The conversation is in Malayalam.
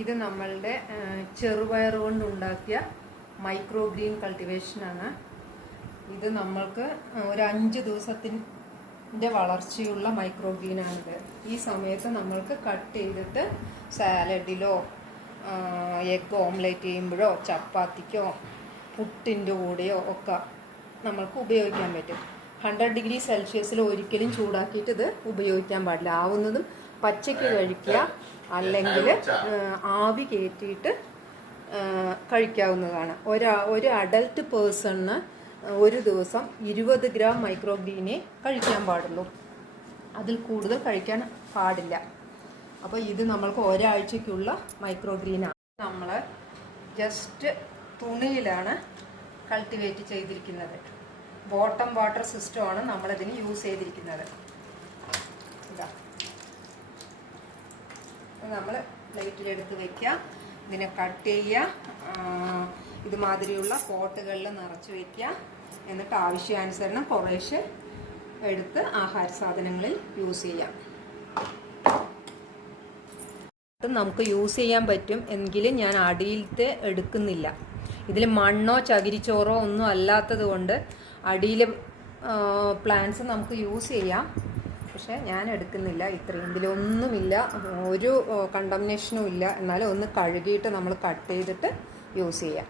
ഇത് നമ്മളുടെ ചെറുപയർ കൊണ്ടുണ്ടാക്കിയ മൈക്രോ ഗ്രീൻ കൾട്ടിവേഷനാണ്. ഇത് നമ്മൾക്ക് ഒരു 5 ദിവസത്തിൻ്റെ വളർച്ചയുള്ള മൈക്രോ ഗ്രീനാണിത്. ഈ സമയത്ത് നമ്മൾക്ക് കട്ട് ചെയ്തിട്ട് സാലഡിലോ എഗ് ഓംലെറ്റ് ചെയ്യുമ്പോഴോ ചപ്പാത്തിക്കോ പുട്ടിൻ്റെ കൂടെയോ ഒക്കെ നമ്മൾക്ക് ഉപയോഗിക്കാൻ പറ്റും. 100 ഡിഗ്രി സെൽഷ്യസിൽ ഒരിക്കലും ചൂടാക്കിയിട്ട് ഇത് ഉപയോഗിക്കാൻ പാടില്ല. ആവുന്നതും പച്ചയ്ക്ക് കഴിക്കുക, അല്ലെങ്കിൽ ആവി കയറ്റിയിട്ട് കഴിക്കാവുന്നതാണ്. ഒരു അഡൽട്ട് പേഴ്സണിന് ഒരു ദിവസം 20 ഗ്രാം മൈക്രോ ഗ്രീനേ കഴിക്കാൻ പാടുള്ളൂ. അതിൽ കൂടുതൽ കഴിക്കാൻ പാടില്ല. അപ്പോൾ ഇത് നമ്മൾക്ക് ഒരാഴ്ചയ്ക്കുള്ള മൈക്രോ ഗ്രീനാണ്. നമ്മൾ ജസ്റ്റ് തുണിയിലാണ് കൾട്ടിവേറ്റ് ചെയ്തിരിക്കുന്നത്. ബോട്ടം വാട്ടർ സിസ്റ്റമാണ് നമ്മളിതിന് യൂസ് ചെയ്തിരിക്കുന്നത്. ഇതാ നമ്മൾ പ്ലേറ്റിലെടുത്ത് വയ്ക്കുക, ഇതിനെ കട്ട് ചെയ്യുക, ഇതുമാതിരിയുള്ള പോട്ടുകളിൽ നിറച്ച് വയ്ക്കുക. എന്നിട്ട് ആവശ്യാനുസരണം കുറേശ്ശെ എടുത്ത് ആഹാര സാധനങ്ങളിൽ യൂസ് ചെയ്യാം. നമുക്ക് യൂസ് ചെയ്യാൻ പറ്റും എങ്കിലും ഞാൻ അടിയിലത്തെ എടുക്കുന്നില്ല. ഇതിൽ മണ്ണോ ചകിരിച്ചോറോ ഒന്നും അല്ലാത്തത് കൊണ്ട് അടിയിലെ പ്ലാന്റ്സ് നമുക്ക് യൂസ് ചെയ്യാം. പക്ഷേ ഞാൻ എടുക്കുന്നില്ല. ഇത്രയും ഇതിലൊന്നുമില്ല, ഒരു കണ്ടംനേഷനും ഇല്ല. എന്നാലും ഒന്ന് കഴുകിയിട്ട് നമ്മൾ കട്ട് ചെയ്തിട്ട് യൂസ് ചെയ്യാം.